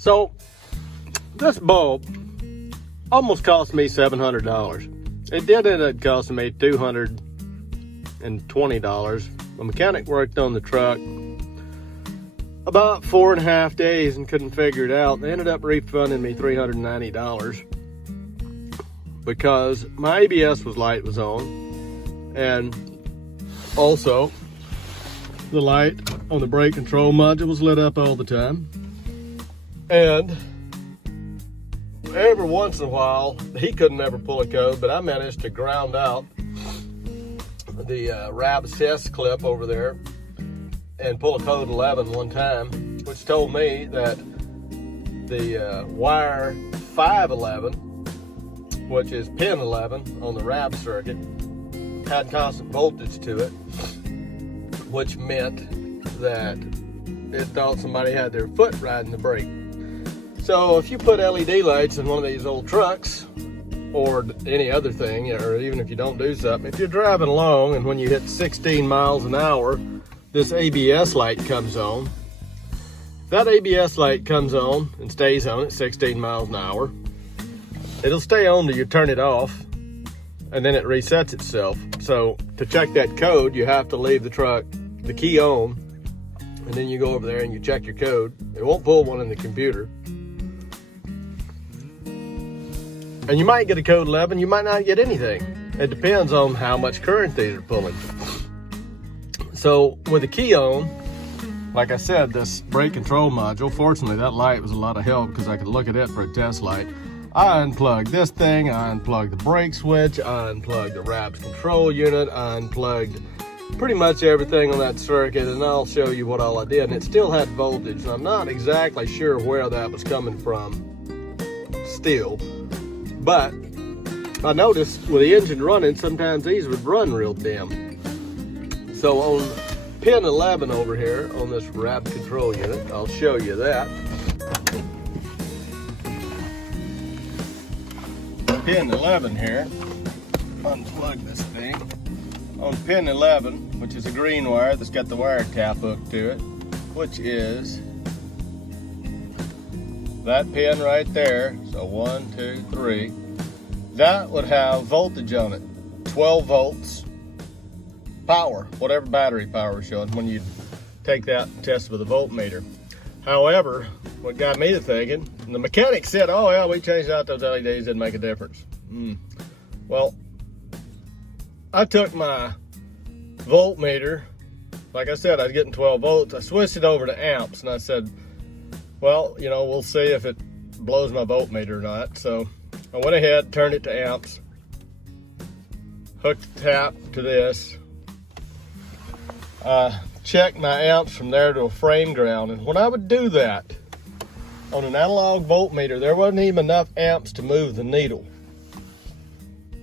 So this bulb almost cost me $700. It did end up costing me $220. The mechanic worked on the truck about 4.5 days and couldn't figure it out. They ended up refunding me $390 because my ABS light was on, and also the light on the brake control module was lit up all the time. And every once in a while, he couldn't ever pull a code, but I managed to ground out the RAB assist clip over there and pull a code 11 one time, which told me that the wire 511, which is pin 11 on the RAB circuit, had constant voltage to it, which meant that it thought somebody had their foot riding the brake. So if you put LED lights in one of these old trucks or any other thing, or even if you don't do something, if you're driving along and when you hit 16 miles an hour, this ABS light comes on. If that ABS light comes on and stays on at 16 miles an hour, it'll stay on till you turn it off, and then it resets itself. So to check that code, you have to leave the truck, the key on, and then you go over there and you check your code. It won't pull one in the computer. And you might get a code 11, you might not get anything. It depends on how much current these are pulling. So with the key on, like I said, this brake control module, fortunately that light was a lot of help because I could look at it for a test light. I unplugged this thing, I unplugged the brake switch, I unplugged the RAB's control unit, I unplugged pretty much everything on that circuit, and I'll show you what all I did. And it still had voltage, and I'm not exactly sure where that was coming from still. But I noticed with the engine running, sometimes these would run real dim. So on pin 11 over here on this RAB control unit, I'll show you that. Pin 11 here, unplug this thing. On pin 11, which is a green wire that's got the wire tap hooked to it, which is that pin right there. So 1, 2, 3. That would have voltage on it, 12 volts power, whatever battery power is showing when you take that and test with a voltmeter. However, what got me to thinking, the mechanic said, oh yeah, we changed out those LEDs, didn't make a difference. Well, I took my voltmeter, like I said, I was getting 12 volts. I switched it over to amps, and I said, well, you know, we'll see if it blows my voltmeter or not. So I went ahead, turned it to amps, hooked the tap to this, checked my amps from there to a frame ground. And when I would do that on an analog voltmeter, there wasn't even enough amps to move the needle.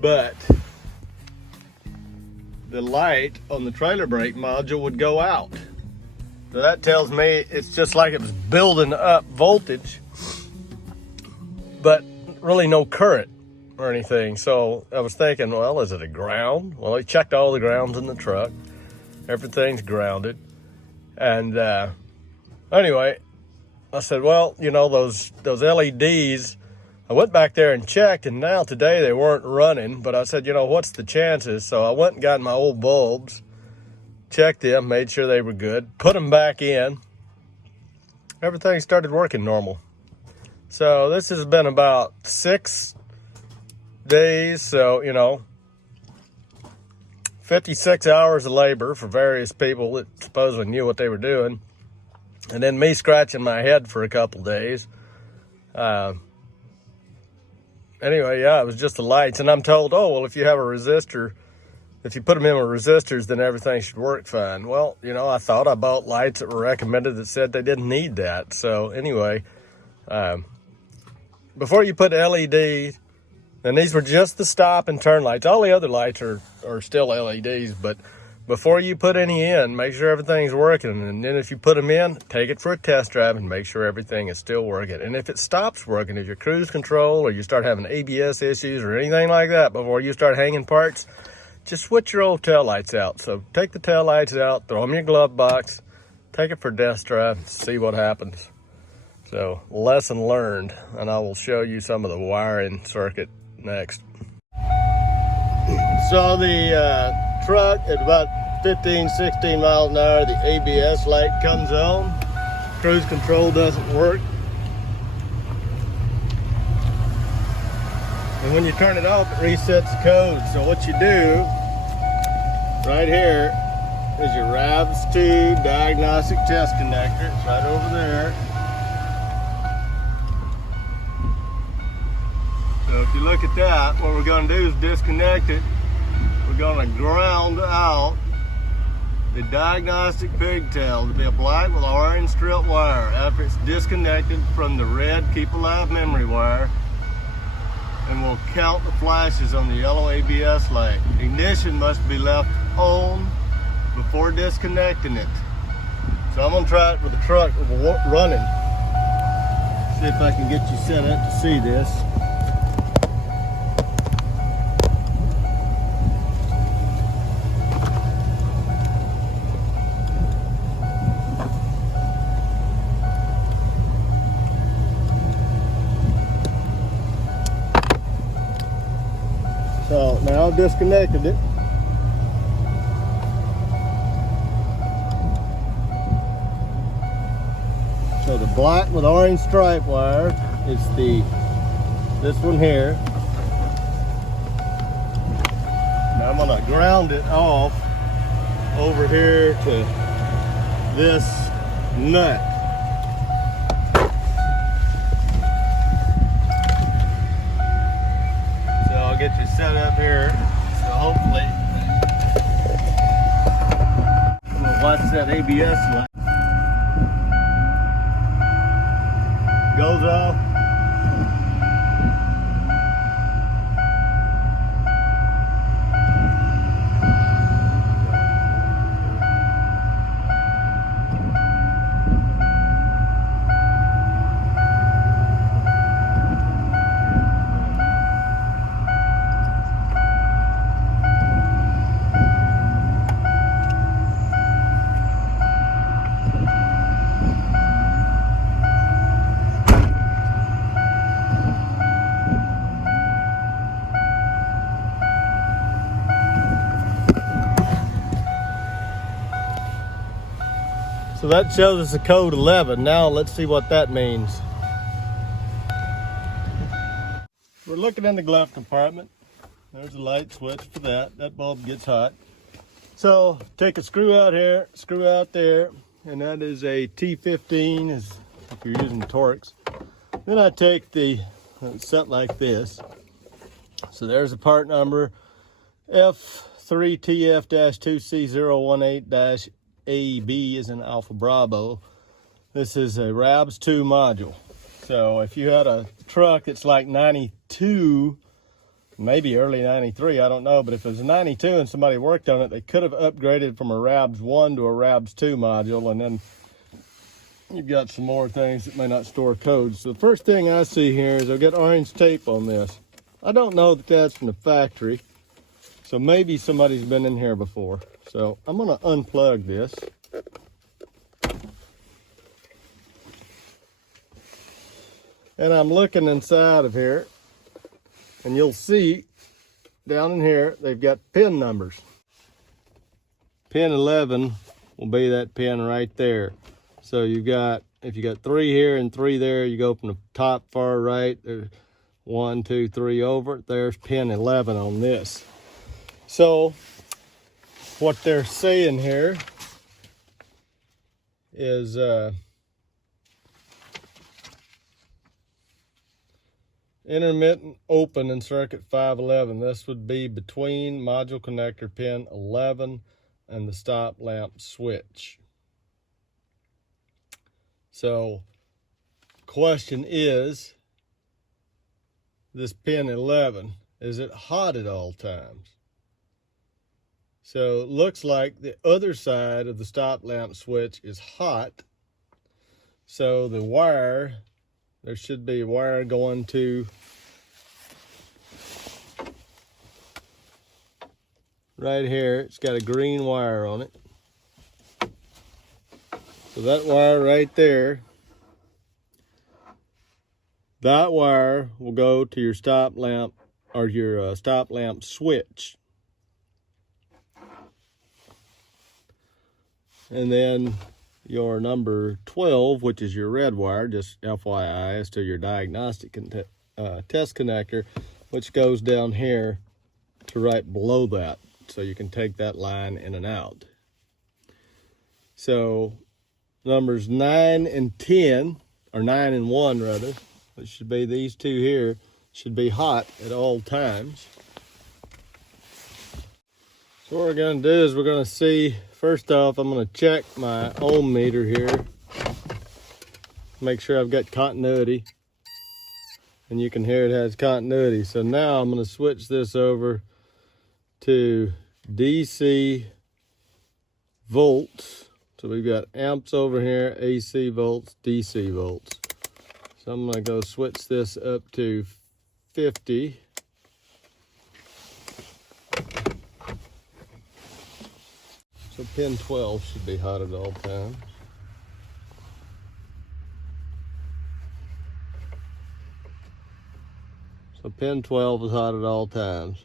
But the light on the trailer brake module would go out. So that tells me it's just like it was building up voltage, but really no current or anything. So I was thinking, well, is it a ground? Well, I checked all the grounds in the truck. Everything's grounded. And anyway, I said, well, you know, those LEDs, I went back there and checked, and now today they weren't running, but I said, you know, what's the chances? So I went and got my old bulbs, checked them, made sure they were good, put them back in. Everything started working normal. So this has been about 6 days, so, you know, 56 hours of labor for various people that supposedly knew what they were doing. And then me scratching my head for a couple days. Anyway, yeah, it was just the lights. And I'm told, oh, well, if you have a resistor, if you put them in with resistors, then everything should work fine. Well, you know, I thought I bought lights that were recommended that said they didn't need that. So anyway, before you put LED, and these were just the stop and turn lights. All the other lights are still LEDs, but before you put any in, make sure everything's working. And then if you put them in, take it for a test drive and make sure everything is still working. And if it stops working, if your cruise control or you start having ABS issues or anything like that before you start hanging parts, just switch your old tail lights out. So take the tail lights out, throw them in your glove box, take it for a test drive, see what happens. So lesson learned, and I will show you some of the wiring circuit next. So the truck at about 15, 16 miles an hour, the ABS light comes on. Cruise control doesn't work. And when you turn it off, it resets the code. So what you do right here is your RAVS2 diagnostic test connector. It's right over there. So if you look at that, what we're going to do is disconnect it. We're going to ground out the diagnostic pigtail to be a black with orange strip wire after it's disconnected from the red keep alive memory wire. And we'll count the flashes on the yellow ABS light. Ignition must be left on before disconnecting it. So I'm gonna try it with the truck running. See if I can get you set up to see this. So now I've disconnected it. So the black with orange stripe wire is this one here. Now I'm gonna ground it off over here to this nut. I'll get you set up here, so hopefully we'll watch that ABS light. Goes off. So that shows us a code 11. Now let's see what that means. We're looking in the glove compartment. There's a light switch for that. That bulb gets hot. So take a screw out here, screw out there, and that is a T15 if you're using Torx. Then I take it's set like this. So there's the part number F3TF-2C018-AB is in Alpha Bravo. This is a RAVS2 module. So if you had a truck that's like 92, maybe early 93, I don't know, but if it was a 92 and somebody worked on it, they could have upgraded from a RAVS1 to a RAVS2 module, and then you've got some more things that may not store codes. So the first thing I see here is I've got orange tape on this. I don't know that that's from the factory, so maybe somebody's been in here before. So I'm gonna unplug this. And I'm looking inside of here, and you'll see down in here, they've got pin numbers. Pin 11 will be that pin right there. So you've got, if you got 3 here and 3 there, you go from the top far right, there's 1, 2, 3 over, there's pin 11 on this. So what they're saying here is intermittent open in circuit 511. This would be between module connector pin 11 and the stop lamp switch. So question is, this pin 11, is it hot at all times? So it looks like the other side of the stop lamp switch is hot. So the wire, there should be a wire going to right here. It's got a green wire on it. So that wire right there that wire will go to your stop lamp or your stop lamp switch. And then your number 12, which is your red wire, just FYI, is to your diagnostic test connector, which goes down here to right below that. So you can take that line in and out. So numbers 9 and 10, or 9 and 1 rather, which should be these two here, should be hot at all times. So what we're going to do is we're going to see, first off, I'm going to check my ohm meter here. Make sure I've got continuity. And you can hear it has continuity. So now I'm going to switch this over to DC volts. So we've got amps over here, AC volts, DC volts. So I'm going to go switch this up to 50. So pin 12 should be hot at all times. So pin 12 is hot at all times.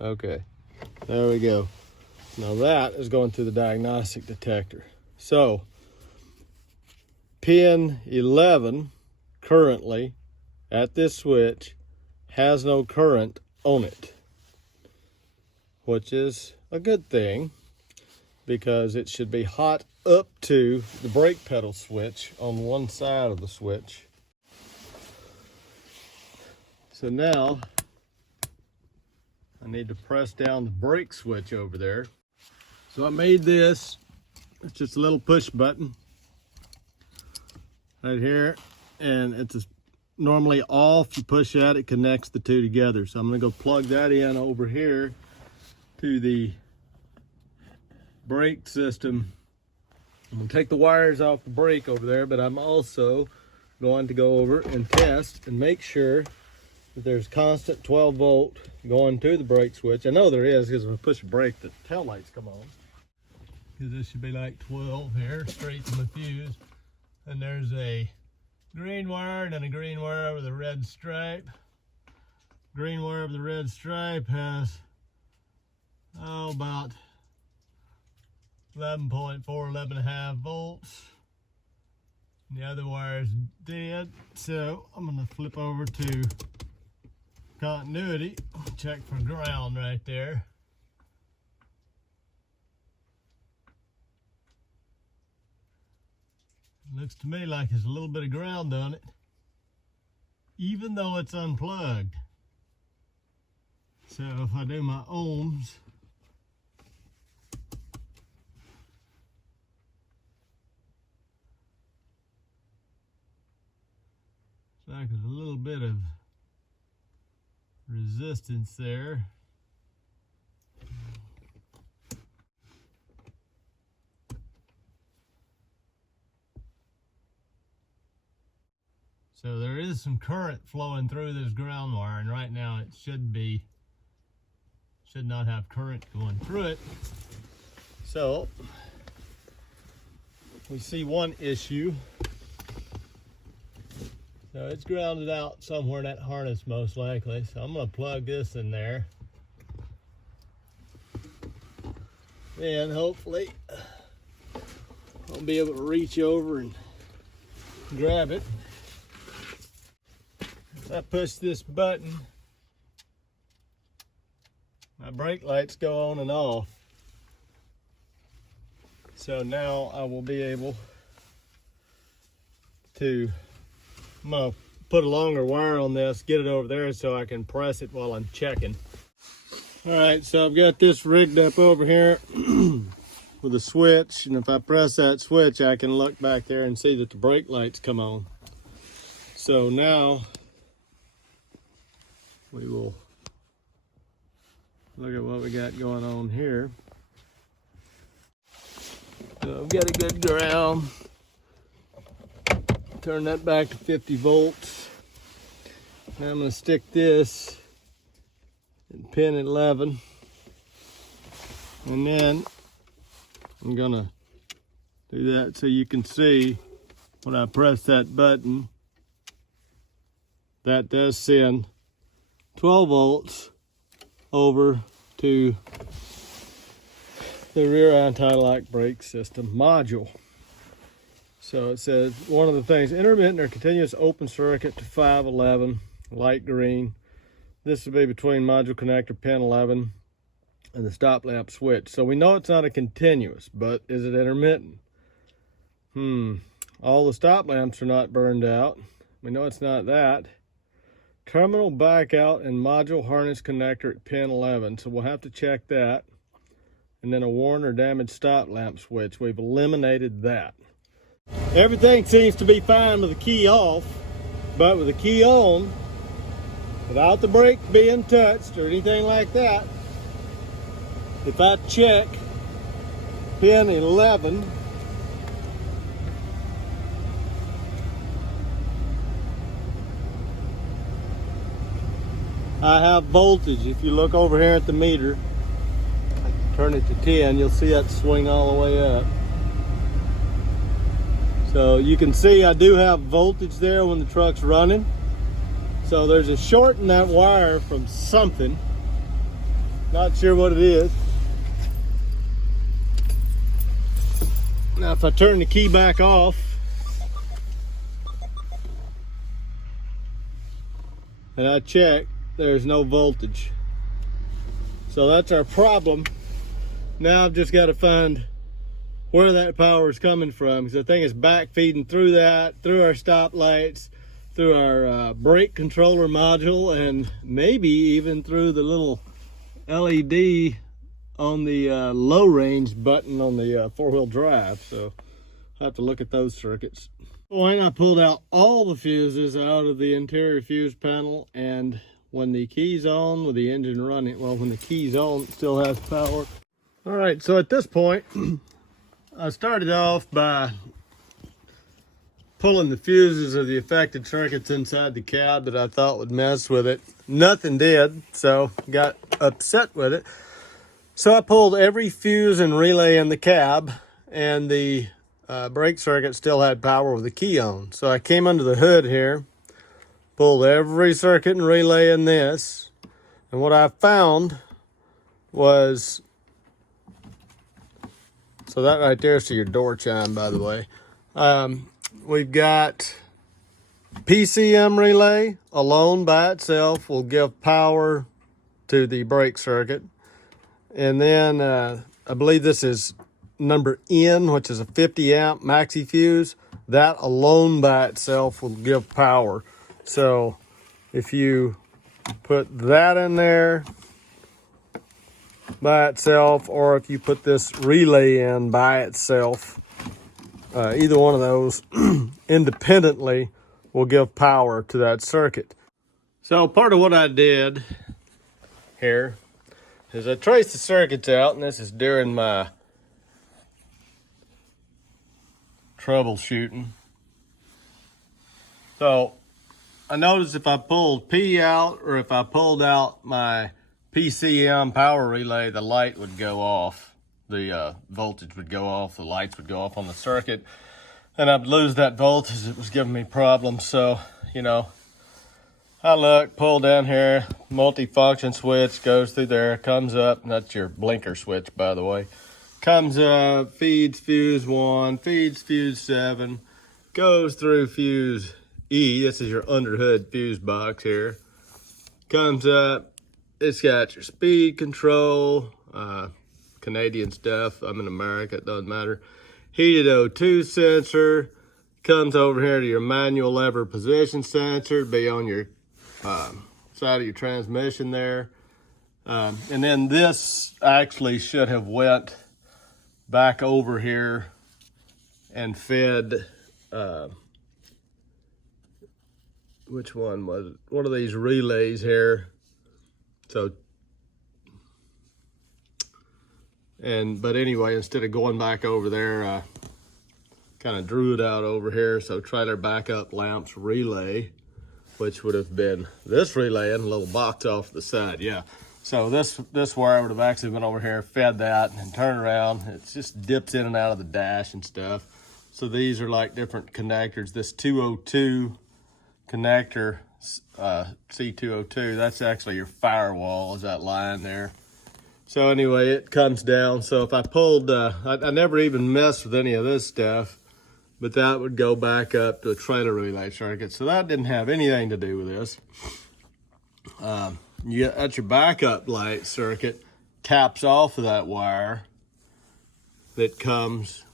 Okay, there we go. Now that is going to the diagnostic detector. So pin 11 currently at this switch has no current on it, which is a good thing, because it should be hot up to the brake pedal switch on one side of the switch. So now I need to press down the brake switch over there. So I made this, it's just a little push button right here, and it's normally off. You push that, it connects the two together. So I'm gonna go plug that in over here to the brake system. I'm going to take the wires off the brake over there, but I'm also going to go over and test and make sure that there's constant 12 volt going to the brake switch. I know there is, because if I push a brake, the tail lights come on. Because this should be like 12 here, straight to the fuse. And there's a green wire and then a green wire with a red stripe. Green wire with the red stripe has, about 11.4, 11.5 volts. And the other wire is dead. So I'm going to flip over to continuity, check for ground right there. Looks to me like there's a little bit of ground on it, even though it's unplugged. So if I do my ohms, it's like there's a little bit of resistance there. So there is some current flowing through this ground wire, and right now it should not have current going through it. So we see one issue. So it's grounded out somewhere in that harness most likely. So I'm going to plug this in there. And hopefully I'll be able to reach over and grab it. If I push this button, my brake lights go on and off. So now I will be able to, I'm going to put a longer wire on this, get it over there so I can press it while I'm checking. All right, so I've got this rigged up over here with a switch, and if I press that switch, I can look back there and see that the brake lights come on. So now we will look at what we got going on here. So I've got a good ground. Turn that back to 50 volts. Now I'm going to stick this in pin 11. And then I'm going to do that so you can see when I press that button, that does send 12 volts over to the rear anti-lock brake system module. So it says one of the things, intermittent or continuous open circuit to 511, light green. This would be between module connector pin 11 and the stop lamp switch. So we know it's not a continuous, but is it intermittent? All the stop lamps are not burned out. We know it's not that. Terminal back out and module harness connector at pin 11. So we'll have to check that. And then a worn or damaged stop lamp switch. We've eliminated that. Everything seems to be fine with the key off, but with the key on, without the brake being touched or anything like that, if I check pin 11, I have voltage. If you look over here at the meter, turn it to 10, you'll see that swing all the way up. So you can see I do have voltage there when the truck's running. So there's a short in that wire from something. Not sure what it is. Now if I turn the key back off, and I check, there's no voltage. So that's our problem. Now I've just got to find where that power is coming from, because the thing is back feeding through that, through our stop lights, through our brake controller module, and maybe even through the little LED on the low range button on the four-wheel drive. So I'll have to look at those circuits. Well, and I pulled out all the fuses out of the interior fuse panel, and when the key's on with the engine running, well, when the key's on, it still has power. All right, so at this point, I started off by pulling the fuses of the affected circuits inside the cab that I thought would mess with it. Nothing did, so got upset with it. So I pulled every fuse and relay in the cab, and the brake circuit still had power with the key on. So I came under the hood here, pulled every circuit and relay in this, and what I found was, so that right there is to your door chime, by the way. We've got PCM relay alone by itself will give power to the brake circuit. And then I believe this is number N, which is a 50 amp maxi fuse. That alone by itself will give power. So if you put that in there by itself, or if you put this relay in by itself, either one of those independently will give power to that circuit. So part of what I did here is I traced the circuits out, and this is during my troubleshooting. So I noticed if I pulled P out, or if I pulled out my PCM power relay, the light would go off. The voltage would go off, the lights would go off on the circuit, and I'd lose that voltage. It was giving me problems. So, you know, I look, pull down here, multi-function switch goes through there, comes up, and that's your blinker switch, by the way. Comes up, feeds fuse 1, feeds fuse 7, goes through fuse E, this is your underhood fuse box here. Comes up, it's got your speed control, Canadian stuff, I'm in America, it doesn't matter. Heated O2 sensor, comes over here to your manual lever position sensor, be on your side of your transmission there. And then this actually should have went back over here and fed, which one was it? One of these relays here. So, but anyway, instead of going back over there, kind of drew it out over here. So trailer backup lamps relay, which would have been this relay and a little box off the side. Yeah. So this wire would have actually been over here, fed that, and turned around. It just dips in and out of the dash and stuff. So these are like different connectors. This 202 connector C202. That's actually your firewall, is that line there. So anyway, it comes down. So if I pulled, I never even messed with any of this stuff, but that would go back up to a trailer relay circuit. So that didn't have anything to do with this. That's your backup light circuit, taps off of that wire that comes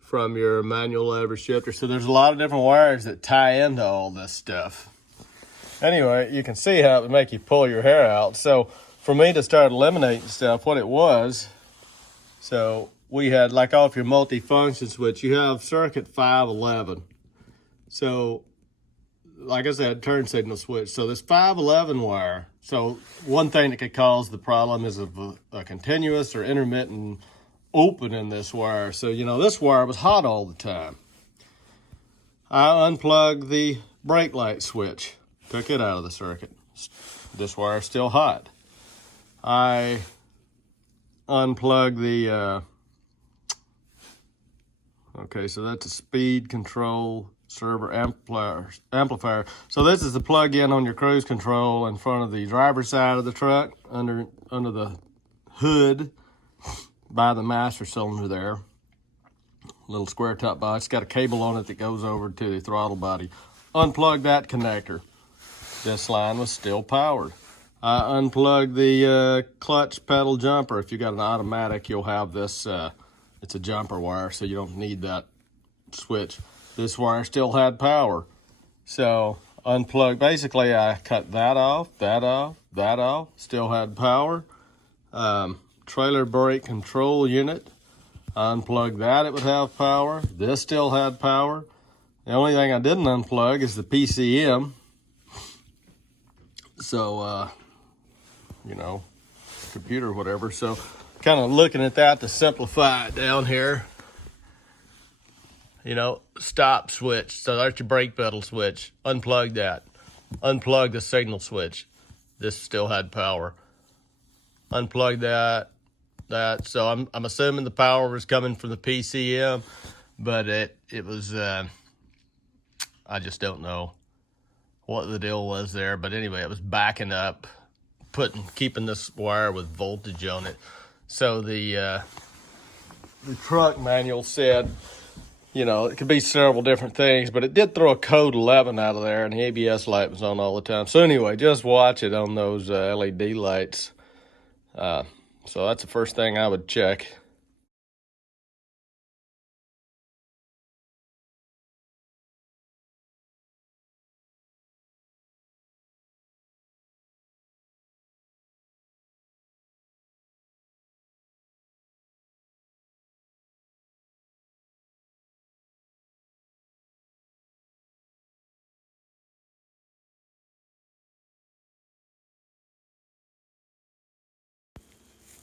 from your manual lever shifter. So there's a lot of different wires that tie into all this stuff. Anyway, you can see how it would make you pull your hair out. So for me to start eliminating stuff, what it was, so we had, like off your multi-function switch, you have circuit 511. So like I said, turn signal switch. So this 511 wire, so one thing that could cause the problem is a continuous or intermittent open in this wire. So, you know, this wire was hot all the time. I unplugged the brake light switch, took it out of the circuit. This wire is still hot. I unplugged the, okay, so that's a speed control server amplifier. So this is the plug-in on your cruise control in front of the driver's side of the truck, under the hood by the master cylinder there. Little square top box, got a cable on it that goes over to the throttle body. Unplug that connector. This line was still powered. I unplugged the clutch pedal jumper. If you got an automatic, you'll have this, it's a jumper wire, so you don't need that switch. This wire still had power. So unplugged, basically I cut that off, that off, that off, still had power. Trailer brake control unit, unplug that, it would have power. This still had power. The only thing I didn't unplug is the PCM. So, you know, computer or whatever. So kind of looking at that to simplify it down here. You know, stop switch. So that's your brake pedal switch. Unplug that. Unplug the signal switch. This still had power. Unplug that. So I'm assuming the power was coming from the PCM, but it was, I just don't know what the deal was there. But anyway, it was backing up, keeping this wire with voltage on it. So the truck manual said, you know, it could be several different things, but it did throw a code 11 out of there, and the ABS light was on all the time. So anyway, just watch it on those LED lights. So that's the first thing I would check.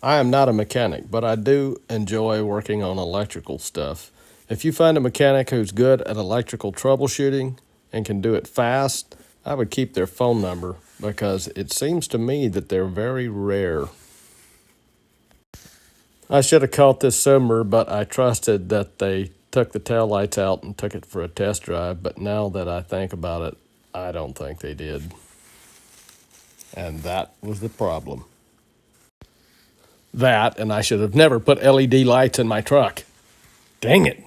I am not a mechanic, but I do enjoy working on electrical stuff. If you find a mechanic who's good at electrical troubleshooting and can do it fast, I would keep their phone number, because it seems to me that they're very rare. I should have caught this sooner, but I trusted that they took the taillights out and took it for a test drive. But now that I think about it, I don't think they did. And that was the problem. That, and I should have never put LED lights in my truck. Dang it.